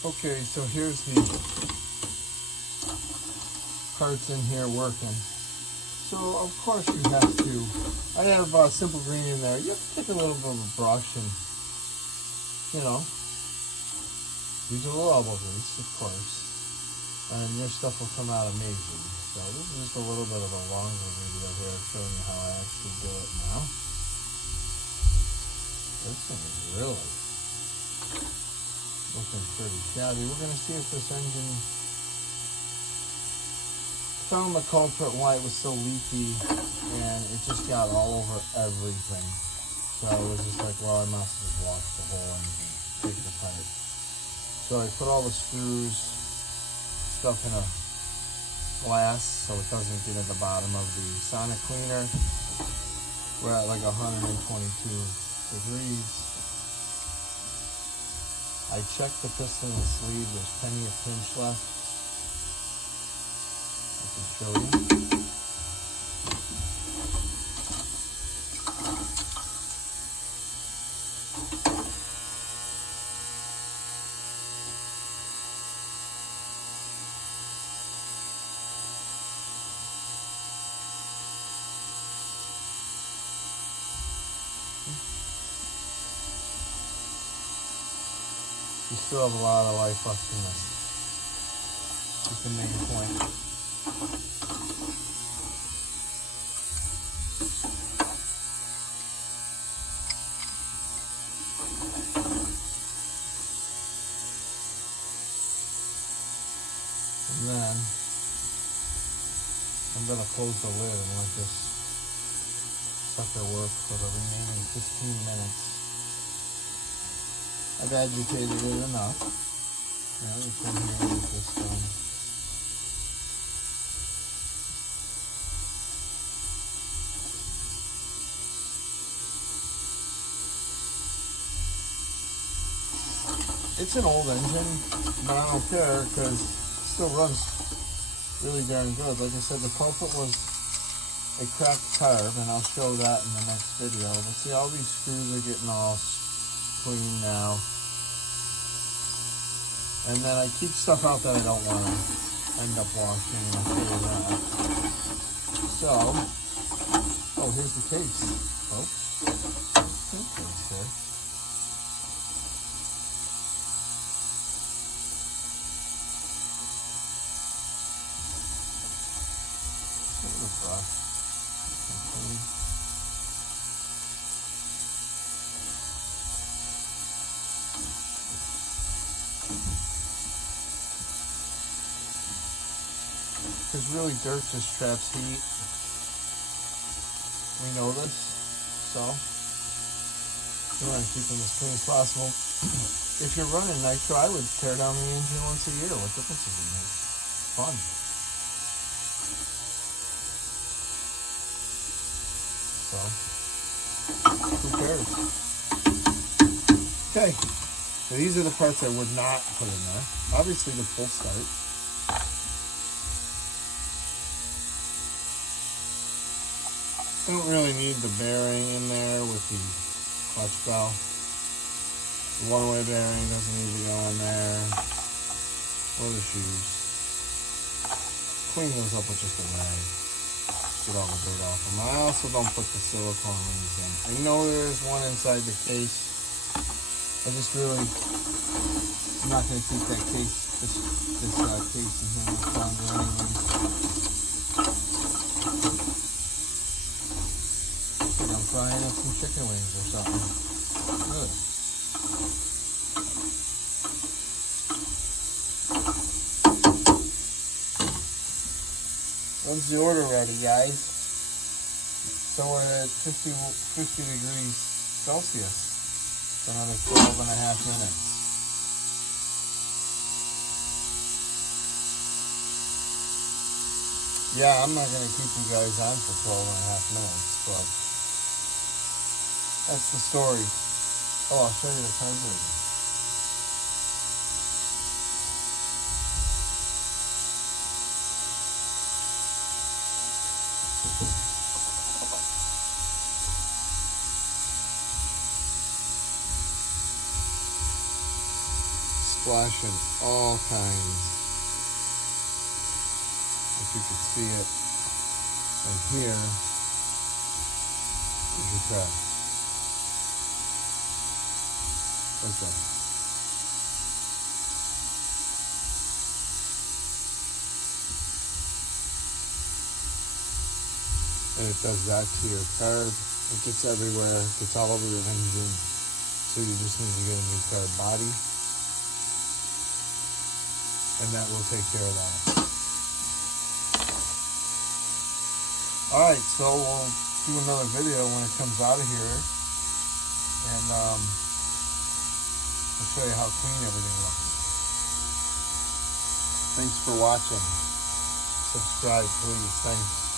Okay, so here's the parts in here working. So of course you have to, I have Simple Green in there. You have to take a little bit of a brush and, you know, use a little elbow grease, of course, and your stuff will come out amazing. So this is just a little bit of a longer video here showing you how I actually do it now. This thing is really looking pretty shabby. We're going to see if this engine found the culprit, why it was so leaky, and it just got all over everything. So I was just like, well, I must have washed the whole engine, take it apart. So I put all the screws, stuff in a glass so it doesn't get at the bottom of the sonic cleaner. We're at like 122 degrees. I checked the piston and sleeve, there's plenty of pinch left. I can show you. You still have a lot of life left in this. That's the main point. And then I'm going to close the lid and let this sucker work for the remaining 15 minutes. I've agitated it enough. Now we come here and get this done. It's an old engine, but I don't care because it still runs really darn good. Like I said, the culprit was a cracked carb, and I'll show that in the next video. But see, all these screws are getting all clean now. And then I keep stuff out that I don't want to end up washing, and I'll show you that. So, oh, here's the case, folks. Case here. Brush. Because really dirt just traps heat. We know this. So we want to keep them as clean as possible. If you're running nitro, I would tear down the engine once a year. What difference does it make? Fun. So who cares? Okay. So these are the parts I would not put in there. Obviously the full start. I don't really need the bearing in there with the clutch valve. The one-way bearing doesn't need to go in there. Or the shoes. Clean those up with just a rag. Get all the dirt off them. I also don't put the silicone rings in. I know there's one inside the case. I just really, I'm not going to keep that case, this case in here much longer anyway. I'm frying up some chicken wings or something. Good. When's the order ready, guys? So we're at 50 degrees Celsius for another 12 and a half minutes. Yeah, I'm not going to keep you guys on for 12 and a half minutes, but that's the story. Oh, I'll show you the carburetor. splashing all kinds. If you can see it. And here is your crack. Right there. And it does that to your carb. It gets everywhere, gets all over your engine. So you just need to get a new carb body. And that will take care of that. Alright, so we'll do another video when it comes out of here. And I'll show you how clean everything looks. Thanks for watching. Subscribe, please. Thanks.